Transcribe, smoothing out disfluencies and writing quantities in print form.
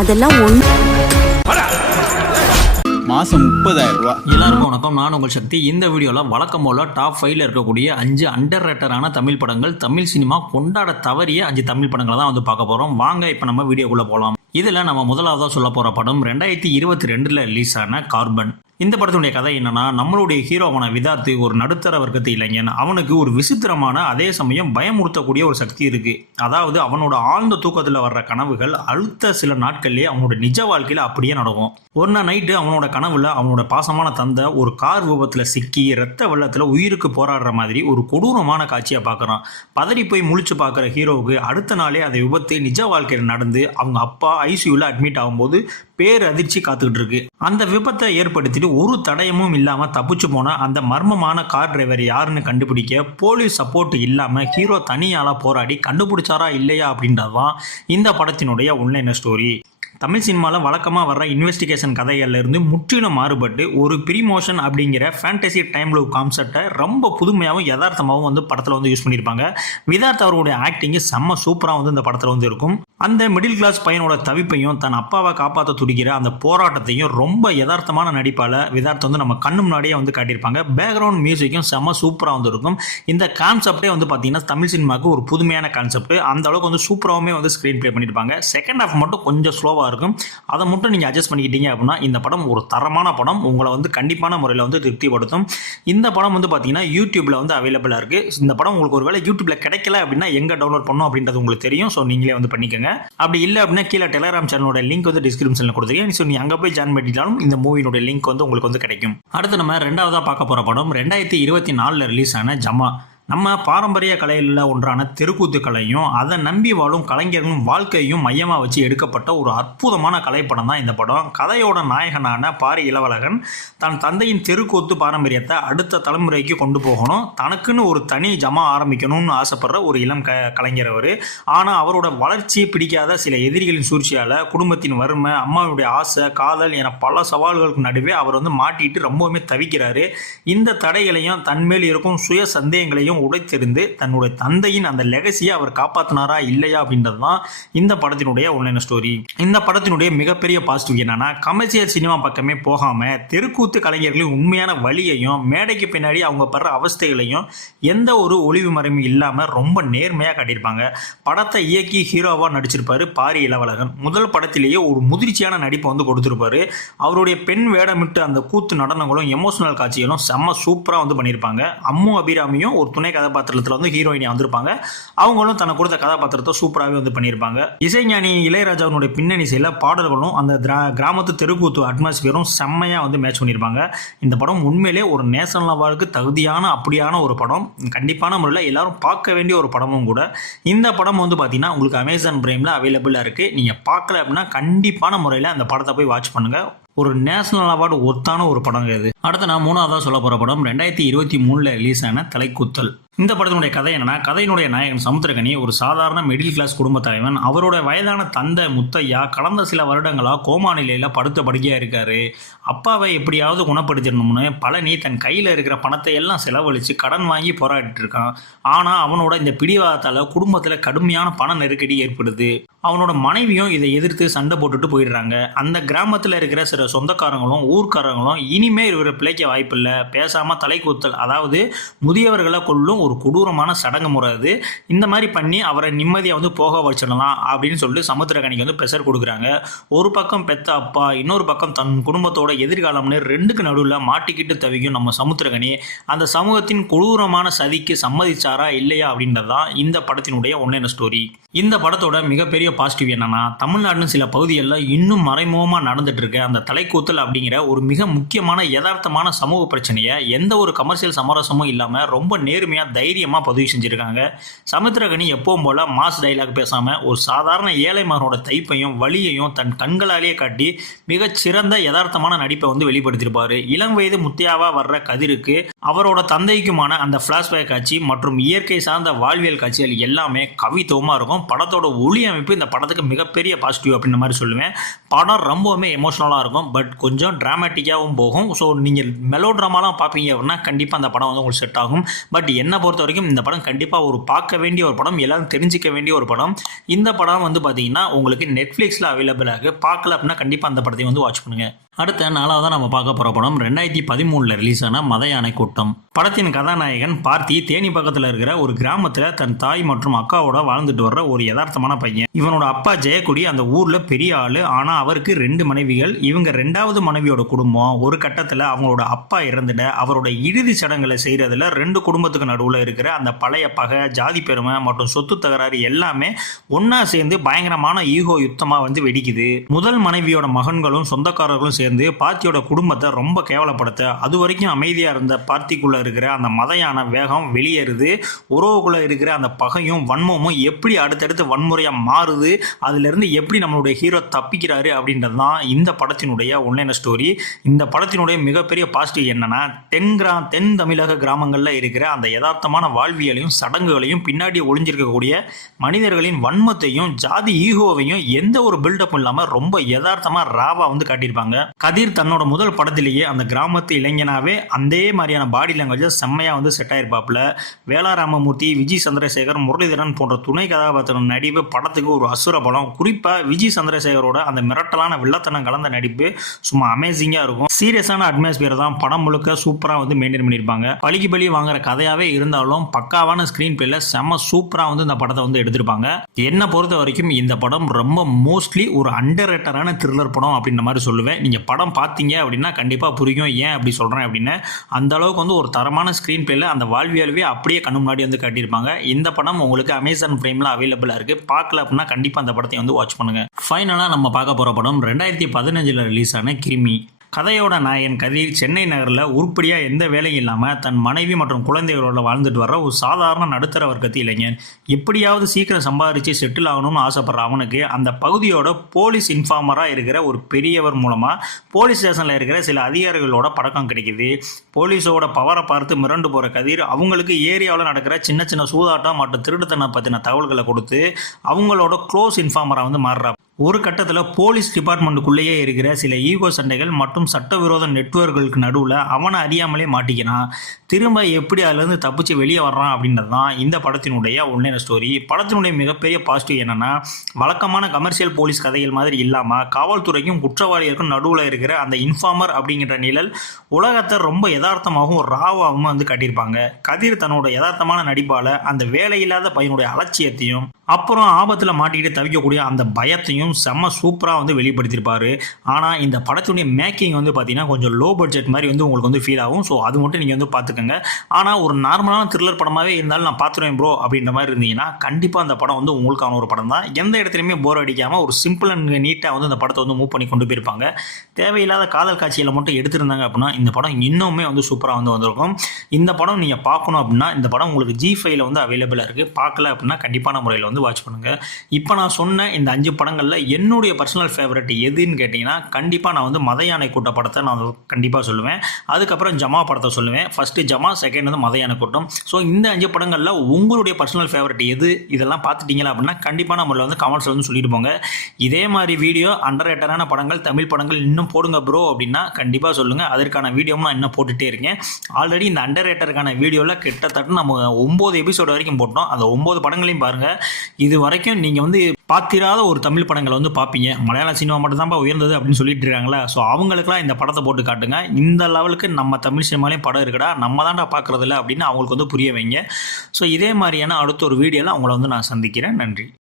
அதெல்லாம் ஒண்ணு. மாசம் 30,000 ரூபாய். எல்லாருக்கும் வணக்கம், நான் உங்கள் சக்தி. இந்த வீடியோவில் வழக்கம் போல டாப் 5ல இருக்கக்கூடிய 5 அண்டர் ரேட்டரான தமிழ் படங்கள், தமிழ் சினிமா கொண்டாட தவறிய 5 தமிழ் படங்களை தான் வந்து பார்க்க போகிறோம். வாங்க இப்போ நம்ம வீடியோக்குள்ளே போகலாம். இதில் நம்ம முதலாவதாக சொல்ல போகிற படம் 2022 ரிலீஸ் ஆன கார்பன். இந்த படத்தினுடைய கதை என்னன்னா, நம்மளுடைய ஹீரோவான விதார்த்து ஒரு நடுத்தர வர்க்கத்து இளைஞன். அவனுக்கு ஒரு விசித்திரமான அதே சமயம் பயமுறுத்தக்கூடிய ஒரு சக்தி இருக்கு. அதாவது அவனோட ஆழ்ந்த தூக்கத்தில் வர்ற கனவுகள் அடுத்த சில நாட்கள்லேயே அவனோட நிஜ வாழ்க்கையில் அப்படியே நடக்கும். ஒரு நாள் நைட்டு அவனோட கனவுல அவனோட பாசமான தந்தை ஒரு கார் விபத்தில் சிக்கி ரத்த வெள்ளத்தில் உயிருக்கு போராடுற மாதிரி ஒரு கொடூரமான காட்சியை பார்க்குறான். பதறி போய் முழிச்சு பார்க்குற ஹீரோவுக்கு அடுத்த நாளே அந்த விபத்து நிஜ வாழ்க்கையில் நடந்து அவங்க அப்பா ஐசியூவில் அட்மிட் ஆகும்போது பேரதிர்ச்சி காத்துக்கிட்டு இருக்கு. அந்த விபத்தை ஏற்படுத்திட்டு ஒரு தடயமும் இல்லாம தப்பிச்சு போன அந்த மர்மமான கார் டிரைவர் யாருன்னு கண்டுபிடிக்க போலீஸ் சப்போர்ட் இல்லாம ஹீரோ தனியாளா போராடி கண்டுபிடிச்சாரா இல்லையா அப்படின்றதுதான் இந்த படத்தினுடைய உண்மையான ஸ்டோரி. தமிழ் சினிமாவில் வழக்கமாக வர்ற இன்வெஸ்டிகேஷன் கதைகள்ல இருந்து முற்றிலும் மாறுபட்டு ஒரு ப்ரீமோஷன் அப்படிங்கிற ஃபேண்டசி டைம் லூப் கான்செப்டை ரொம்ப புதுமையாகவும் யதார்த்தமாகவும் வந்து படத்தில் வந்து யூஸ் பண்ணியிருப்பாங்க. விதார்த் அவருடைய ஆக்டிங்கு செம்ம சூப்பராக வந்து இந்த படத்தில் வந்து இருக்கும். அந்த மிடில் கிளாஸ் பையனோட தவிப்பையும் தன் அப்பாவை காப்பாற்ற துடிக்கிற அந்த போராட்டத்தையும் ரொம்ப யதார்த்தமான நடிப்பால் விதார்த் வந்து நம்ம கண்ணு முன்னாடியே வந்து காட்டியிருப்பாங்க. பேக்ரவுண்ட் மியூசிக்கும் செம்ம சூப்பராக வந்து இருக்கும். இந்த கான்செப்டே வந்து பார்த்தீங்கன்னா தமிழ் சினிமாவுக்கு ஒரு புதுமையான கான்செப்ட். அந்த அளவுக்கு வந்து சூப்பராகவுமே வந்து ஸ்க்ரீன் ப்ளே பண்ணியிருப்பாங்க. செகண்ட் ஹாஃப் மட்டும் கொஞ்சம் ஸ்லோவாக இருக்கும். அதை மட்டும் நீங்கள் அட்ஜஸ்ட் பண்ணிக்கிட்டீங்க அப்படின்னா இந்த படம் ஒரு தரமான படம், உங்களை வந்து கண்டிப்பான முறையில் வந்து திருப்திப்படுத்தும். இந்த படம் வந்து பார்த்தீங்கன்னா யூடியூப்ல வந்து அவைலபிளாக இருக்குது. இந்த படம் உங்களுக்கு ஒரு வேளை யூடியூப்ல கிடைக்கல அப்படின்னா எங்கே டவுன்லோட் பண்ணணும் அப்படின்றது உங்களுக்கு தெரியும். ஸோ நீங்களே வந்து பண்ணிக்கோங்க. அப்படி இல்லை அப்படின்னா கீழே டெலிகிராம் சேனலோட லிங்க் வந்து டிஸ்கிரிப்ஷனில் கொடுத்துருக்கேன். ஸோ நீ அங்கே போய் ஜாயின் பண்ணிட்டாலும் இந்த மூவியோட லிங்க் வந்து உங்களுக்கு வந்து கிடைக்கும். அடுத்து நம்ம ரெண்டாவதாக பார்க்க போகிற படம் 2024 ரிலீஸ் ஆன ஜமா. நம்ம பாரம்பரிய கலையில் ஒன்றான தெருக்கூத்து கலையும் அதை நம்பி வாழும் கலைஞர்களும் வாழ்க்கையும் மையமாக வச்சு எடுக்கப்பட்ட ஒரு அற்புதமான கலைப்படம் தான் இந்த படம். கதையோட நாயகனான பாரி இளவழகன் தன் தந்தையின் தெருக்கூத்து பாரம்பரியத்தை அடுத்த தலைமுறைக்கு கொண்டு போகணும், தனக்குன்னு ஒரு தனி ஜமா ஆரம்பிக்கணும்னு ஆசைப்படுற ஒரு இளம் கலைஞர் அவர். ஆனால் அவரோட வளர்ச்சியை பிடிக்காத சில எதிரிகளின் சூழ்ச்சியால், குடும்பத்தின் வறுமை, அம்மாவுடைய ஆசை, காதல் என பல சவால்களுக்கு நடுவே அவர் வந்து மாட்டிட்டு ரொம்பவுமே தவிக்கிறாரு. இந்த தடைகளையும் தன்மேல் இருக்கும் சுய சந்தேகங்களையும் உடைத்தெறிந்து தன்னுடைய தந்தையின் அந்த லெகசியை அவர் காப்பாத்தினாரா இல்லையா அப்படின்றது தான் இந்த படத்தினுடைய உண்மையான ஸ்டோரி. இந்த படத்தினுடைய மிகப்பெரிய பாசிட்டிவ் என்னன்னா, கமர்ஷியல் சினிமா பக்கமே போகாம தெருக்கூத்து கலைஞர்களின் உண்மையான வழியையும் மேடைக்கு பின்னாடி அவங்க படுற அவஸ்தைகளையும் எந்த ஒரு ஒளிவு மறைவும் இல்லாம ரொம்ப நேர்மையா காட்டியிருப்பாங்க. படத்தை இயக்கி ஹீரோவா நடிச்சிருப்பாரு பாரி இளவழகன். முதல் படத்திலேயே ஒரு முதிர்ச்சியான நடிப்பை வந்து கொடுத்திருப்பாரு. அவருடைய பெண் வேடமிட்டு அந்த கூத்து நடனங்களும் எமோஷனல் காட்சிகளும் செம்ம சூப்பரா வந்து பண்ணியிருப்பாங்க. அம்மு அபிராமியும் ஒரு துணை கதாபாத்திரத்தில் வந்து ஹீரோயினியா வந்திருப்பாங்க. அவங்களும் தனக்கு கொடுத்த கதாபாத்திரத்தை சூப்பராகவே வந்து பண்ணியிருப்பாங்க. இசைஞானி இளையராஜாவுடைய பின்னணி செய்யல பாடல்களும் அந்த கிராமத்து தெருக்கூத்து அட்மாஸ்பியரும் செம்மையா வந்து மேட்ச் பண்ணியிருப்பாங்க. இந்த படம் உண்மையிலே ஒரு நேஷனல் அவார்டுக்கு தகுதியான அப்படியான ஒரு படம். கண்டிப்பான முறையில் எல்லாரும் பார்க்க வேண்டிய ஒரு படமும் கூட. இந்த படம் வந்து பார்த்தீங்கன்னா உங்களுக்கு அமேசான் பிரைமில் அவைலபிளாக இருக்குது. நீங்கள் பார்க்கல அப்படின்னா கண்டிப்பான முறையில் அந்த படத்தை போய் வாட்ச் பண்ணுங்கள். ஒரு நேஷனல் அவார்டு ஒர்த்தான ஒரு படம் இது. அடுத்து நான் மூணாவதாக சொல்ல போகிற படம் 2023 ரிலீஸ் ஆன தலைக்கூத்தல். இந்த படத்தினுடைய கதை என்னன்னா, கதையினுடைய நாயகன் சமுத்திரகனி ஒரு சாதாரண மிடில் கிளாஸ் குடும்ப தலைவன். அவரோட வயதான தந்தை முத்தையா கடந்த சில வருடங்களாக கோமா நிலையில் படுத்த படுக்கையாக இருக்காரு. அப்பாவை எப்படியாவது குணப்படுத்திடணும்னு பழனி தன் கையில் இருக்கிற பணத்தை எல்லாம் செலவழித்து கடன் வாங்கி போராடிட்டு இருக்கான். ஆனால் அவனோட இந்த பிடிவாதத்தால் குடும்பத்தில் கடுமையான பண நெருக்கடி ஏற்படுது. அவனோட மனைவியும் இதை எதிர்த்து சண்டை போட்டுட்டு போயிடுறாங்க. அந்த கிராமத்தில் இருக்கிற சில சொந்தக்காரங்களும் ஊர்க்காரங்களும் இனிமே இவரை பிழைக்க வாய்ப்பில்லை, பேசாமல் தலைக்கூத்தல், அதாவது முதியவர்களை கொள்ளும் ஒரு கொடூரமான சடங்கு முறை அது. இந்த மாதிரி பண்ணி அவரை நிம்மதியாக வந்து போக வச்சிடலாம் அப்படின்னு சொல்லிட்டு சமுத்திரகனிக்கு வந்து ப்ரெஷர் கொடுக்குறாங்க. ஒரு பக்கம் பெத்த அப்பா, இன்னொரு பக்கம் தன் குடும்பத்தோட எதிர்காலம்னு ரெண்டுக்கு நடுவில் மாட்டிக்கிட்டு தவிக்கும் நம்ம சமுத்திரகனி அந்த சமூகத்தின் கொடூரமான சதிக்கு சம்மதிச்சாரா இல்லையா அப்படின்றதான் இந்த படத்தினுடைய உண்மையான ஸ்டோரி. இந்த படத்தோட மிகப்பெரிய பாசிட்டிவ் என்னன்னா, தமிழ்நாட்டின் சில பகுதிகளில் இன்னும் மறைமுகமாக நடந்துட்டு இருக்க அந்த தலைக்கூத்தல் அப்படிங்கிற ஒரு மிக முக்கியமான யதார்த்தமான சமூக பிரச்சனையை எந்த ஒரு கமர்ஷியல் சமரசமும் இல்லாமல் ரொம்ப நேர்மையாக தைரியமாக பதிவு செஞ்சுருக்காங்க. சமுத்திரகனி எப்பவும் போல மாஸ் டைலாக் பேசாமல் ஒரு சாதாரண ஏழை மகனோட தைப்பையும் வலியையும் தன் கண்களாலேயே காட்டி மிகச்சிறந்த யதார்த்தமான நடிப்பை வந்து வெளிப்படுத்தியிருப்பார். இளம் வயது முத்தியாவா வர்ற கதிருக்கு அவரோட தந்தைக்குமான அந்த ஃப்ளாஷ்பேக் காட்சி மற்றும் இயற்கை சார்ந்த வாழ்வியல் காட்சிகள் எல்லாமே கவித்துவமாக இருக்கும். படத்தோட ஒளி அமைப்பு இந்த படத்துக்கு மிகப்பெரிய பாசிட்டிவ் அப்படின்ற மாதிரி சொல்லுவேன். படம் ரொம்பவுமே எமோஷனலாக இருக்கும், பட் கொஞ்சம் டிராமட்டிக்காகவும் போகும். ஸோ நீங்கள் மெலோ ட்ராமாலாம் பார்ப்பீங்க அப்படின்னா கண்டிப்பாக அந்த படம் வந்து உங்களுக்கு செட் ஆகும். பட் என்ன பொறுத்த வரைக்கும் இந்த படம் கண்டிப்பாக ஒரு பார்க்க வேண்டிய ஒரு படம், எல்லாரும் தெரிஞ்சிக்க வேண்டிய ஒரு படம். இந்த படம் வந்து பார்த்தீங்கன்னா உங்களுக்கு நெட்ஃப்ளிக்ஸில் அவைலபிளாக இருக்குது. பார்க்கல அப்படின்னா கண்டிப்பாக அந்த படத்தையும் வந்து வாட்ச் பண்ணுங்கள். அடுத்த நாளாவதாக நம்ம பார்க்க போகிற படம் 2013 ரிலீஸ் ஆன மத யானை கூட்டம். படத்தின் கதாநாயகன் பார்த்தி தேனி பக்கத்தில் இருக்கிற ஒரு கிராமத்தில் தன் தாய் மற்றும் அக்காவோட வாழ்ந்துட்டு வர்ற ஒரு யதார்த்தமான பையன். இவனோட அப்பா ஜெயக்குடி அந்த ஊரில் பெரிய ஆள். ஆனால் அவருக்கு 2 மனைவிகள். இவங்க 2வது மனைவியோட குடும்பம் ஒரு கட்டத்தில் அவங்களோட அப்பா இறந்துட அவரோட இறுதி சடங்குகளை செய்கிறதுல 2 குடும்பத்துக்கு நடுவில் இருக்கிற அந்த பழைய பகை, ஜாதி பெருமை மற்றும் சொத்து தகராறு எல்லாமே ஒன்றா சேர்ந்து பயங்கரமான ஈகோ யுத்தமாக வந்து வெடிக்குது. முதல் மனைவியோட மகன்களும் சொந்தக்காரர்களும் சேர்ந்து பார்த்தியோட குடும்பத்தை ரொம்ப கேவலப்படுத்த, அது வரைக்கும் அமைதியா இருந்த பார்த்திக்குள்ள இருக்கிற அந்த மதையான வேகம் வெளியேறுது. உறவுக்குள்ள இருக்கிற அந்த பகையும் வன்மமும் எப்படி அடுத்தடுத்து வன்முறையா மாறுது, அதுல இருந்து எப்படி நம்மளுடைய ஹீரோ தப்பிக்கிறாரு அப்படின்றது தான் இந்த படத்தினுடைய ஒன்லைன ஸ்டோரி. இந்த படத்தினுடைய மிகப்பெரிய பாசிட்டிவ் என்னன்னா, தென் தமிழக கிராமங்கள்ல இருக்கிற அந்த யதார்த்தமான வாழ்வியலையும் சடங்குகளையும் பின்னாடி ஒளிஞ்சிருக்கக்கூடிய மனிதர்களின் வன்மத்தையும் ஜாதி ஈகோவையும் எந்த ஒரு பில்டப்பும் இல்லாம ரொம்ப யதார்த்தமா ராவா வந்து காட்டியிருப்பாங்க. கதிர் தன்னோட முதல் படத்திலேயே அந்த கிராமத்து இளைஞனாவே அதே மாதிரியான பாடி லாங்குவேஜ் செம்மையா வந்து செட் ஆயிருப்பாப்புல. வேளாராமமூர்த்தி, விஜய் சந்திரசேகர், முரளிதரன் போன்ற துணை கதாபாத்திரம் நடிப்பு படத்துக்கு ஒரு அசுர பலம். குறிப்பா விஜய் சந்திரசேகரோட அந்த மிரட்டலான வில்லத்தனம் கலந்த நடிப்பு சும்மா அமேசிங்கா இருக்கும். சீரியஸான அட்மாஸ்பியர் தான் படம் முழுக்க சூப்பரா வந்து மெயின்டைன் பண்ணியிருப்பாங்க. பழிக்கு பழி வாங்குற கதையாவே இருந்தாலும் பக்காவான ஸ்கிரீன் பிளேல செம்ம சூப்பரா வந்து இந்த படத்தை வந்து எடுத்திருப்பாங்க. என்னை பொறுத்த வரைக்கும் இந்த படம் ரொம்ப மோஸ்ட்லி ஒரு அண்டர் ரேட்டடான த்ரில்லர் படம் அப்படின்ற மாதிரி சொல்லுவேன். நீங்க படம் பார்த்தீங்க அப்படின்னா கண்டிப்பா புரியும் ஏன் அப்படி சொல்றேன் அப்படின்னு. அந்த அளவுக்கு வந்து ஒரு தரமான ஸ்கிரீன் பிளேல அந்த வாழ்வியல்வே அப்படியே கண்ணு முன்னாடி வந்து காட்டியிருப்பாங்க. இந்த படம் உங்களுக்கு அமேசான் பிரைம்ல அவைலபிளா இருக்கு. பார்க்கல அப்படின்னா கண்டிப்பா அந்த படத்தை வந்து வாட்ச் பண்ணுங்க. ஃபைனலா நம்ம பார்க்க போற படம் 2015 ரிலீஸ் ஆன கிருமி. கதையோட நாயகன் கதிர் சென்னை நகரில் உருப்படியாக எந்த வேலையும் இல்லாமல் தன் மனைவி மற்றும் குழந்தைகளோட வாழ்ந்துட்டு வர்ற ஒரு சாதாரண நடுத்தர வர்க்கத்து இளைஞன். எப்படியாவது சீக்கிரம் சம்பாதிச்சு செட்டில் ஆகணும்னு ஆசைப்படுற அவனுக்கு அந்த பகுதியோட போலீஸ் இன்ஃபார்மராக இருக்கிற ஒரு பெரியவர் மூலமாக போலீஸ் ஸ்டேஷனில் இருக்கிற சில அதிகாரிகளோட பழக்கம் கிடைக்குது. போலீஸோட பவரை பார்த்து மிரண்டு போகிற கதிர் அவங்களுக்கு ஏரியாவில் நடக்கிற சின்ன சின்ன சூதாட்டம் மற்றும் திருட்டுத்தனை பற்றின தகவல்களை கொடுத்து அவங்களோட க்ளோஸ் இன்ஃபார்மராக வந்து மாறுறா. ஒரு கட்டத்தில் போலீஸ் டிபார்ட்மெண்ட்டுக்குள்ளேயே இருக்கிற சில ஈகோ சண்டைகள் மற்றும் சட்டவிரோத நெட்வொர்க்குகளுக்கு நடுவில் அவனை அறியாமலே மாட்டிக்கிறான். திரும்ப எப்படி அதுலேருந்து தப்பிச்சு வெளியே வர்றான் அப்படின்றது தான் இந்த படத்தினுடைய ஒன்லைன ஸ்டோரி. படத்தினுடைய மிகப்பெரிய பாசிட்டிவ் என்னென்னா, வழக்கமான கமர்ஷியல் போலீஸ் கதைகள் மாதிரி இல்லாமல் காவல்துறைக்கும் குற்றவாளிகளுக்கும் நடுவில் இருக்கிற அந்த இன்ஃபார்மர் அப்படிங்கிற நிழல் உலகத்தை ரொம்ப யதார்த்தமாகவும் ராவாகவும் வந்து காட்டியிருப்பாங்க. கதிர் தன்னோட யதார்த்தமான நடிப்பால் அந்த வேலையில்லாத பையனுடைய அலட்சியத்தையும் அப்புறம் ஆபத்தில் மாட்டிக்கிட்டு தவிக்கக்கூடிய அந்த பயத்தையும் செம்ம சூப்பராக வந்து வெளிப்படுத்தியிருப்பாரு. ஆனால் இந்த படத்துடைய மேக்கிங் வந்து பார்த்தீங்கன்னா கொஞ்சம் லோ பட்ஜெட் மாதிரி வந்து உங்களுக்கு வந்து ஃபீல் ஆகும். ஸோ அது மட்டும் நீங்கள் வந்து பார்த்துக்கோங்க. ஆனால் ஒரு நார்மலான த்ரில்லர் படமாகவே இருந்தாலும் நான் பார்த்துருவேன் ப்ரோ அப்படின்ற மாதிரி இருந்தீங்கன்னா கண்டிப்பாக அந்த படம் வந்து உங்களுக்கான ஒரு படம் தான். எந்த இடத்துலையுமே போர் அடிக்காமல் ஒரு சிம்பிள் அண்ட் நீட்டாக வந்து அந்த படத்தை வந்து மூவ் பண்ணி கொண்டு போயிருப்பாங்க. தேவையில்லாத காதல் காட்சியில் மட்டும் எடுத்திருந்தாங்க அப்படின்னா இந்த படம் இன்னுமே வந்து சூப்பராக வந்து வந்திருக்கும். இந்த படம் நீங்கள் பார்க்கணும் அப்படின்னா இந்த படம் உங்களுக்கு G5 வந்து அவைலபிளாக இருக்குது. பார்க்கல அப்படின்னா கண்டிப்பான முறையில் வந்து வாட்ச் பண்ணுங்கள். இப்போ நான் சொன்ன இந்த 5 படங்களில் என்னுடைய பர்சனல் ஃபேவரட் எதுன்னு கேட்டிங்கன்னா கண்டிப்பாக நான் வந்து மத யானை கூட்ட படத்தை நான் கண்டிப்பாக சொல்லுவேன். அதுக்கப்புறம் ஜமா படத்தை சொல்லுவேன். ஃபஸ்ட்டு ஜமா, செகண்ட் வந்து மத யானை கூட்டம். ஸோ இந்த 5 படங்களில் உங்களுடைய பர்சனல் ஃபேவரட் எது, இதெல்லாம் பார்த்துட்டீங்களா அப்படின்னா கண்டிப்பாக நம்மள வந்து கமெண்ட்ஸில் வந்து சொல்லிட்டு போங்க. இதே மாதிரி வீடியோ அண்டர் ரேட்டடான படங்கள், தமிழ் படங்கள் இன்னும் போடுங்க ப்ரோ அப்படின்னா கண்டிப்பாக சொல்லுங்கள். அதற்கான வீடியோவும் நான் இன்னும் போட்டுகிட்டே இருக்கேன். ஆல்ரெடி இந்த அண்டர் ரேட்டருக்கான வீடியோவில் கிட்டத்தட்ட நம்ம 9 எபிசோடு வரைக்கும் போட்டோம். அந்த 9 படங்களையும் பாருங்கள். இது வரைக்கும் நீங்கள் வந்து பார்த்திராத ஒரு தமிழ் படங்களை வந்து பார்ப்பீங்க. மலையாள சினிமா மட்டும் தான் உயர்ந்தது அப்படின்னு சொல்லிட்டு இருக்காங்களா. ஸோ அவங்களுக்குலாம் இந்த படத்தை போட்டு காட்டுங்க. இந்த லெவலுக்கு நம்ம தமிழ் சினிமாலையும் படம் இருக்குடா, நம்ம தான்டா பார்க்குறதில்ல அப்படின்னு அவங்களுக்கு வந்து புரிய வைங்க. ஸோ இதே மாதிரியான அடுத்த ஒரு வீடியோவில் அவங்கள வந்து நான் சந்திக்கிறேன். நன்றி.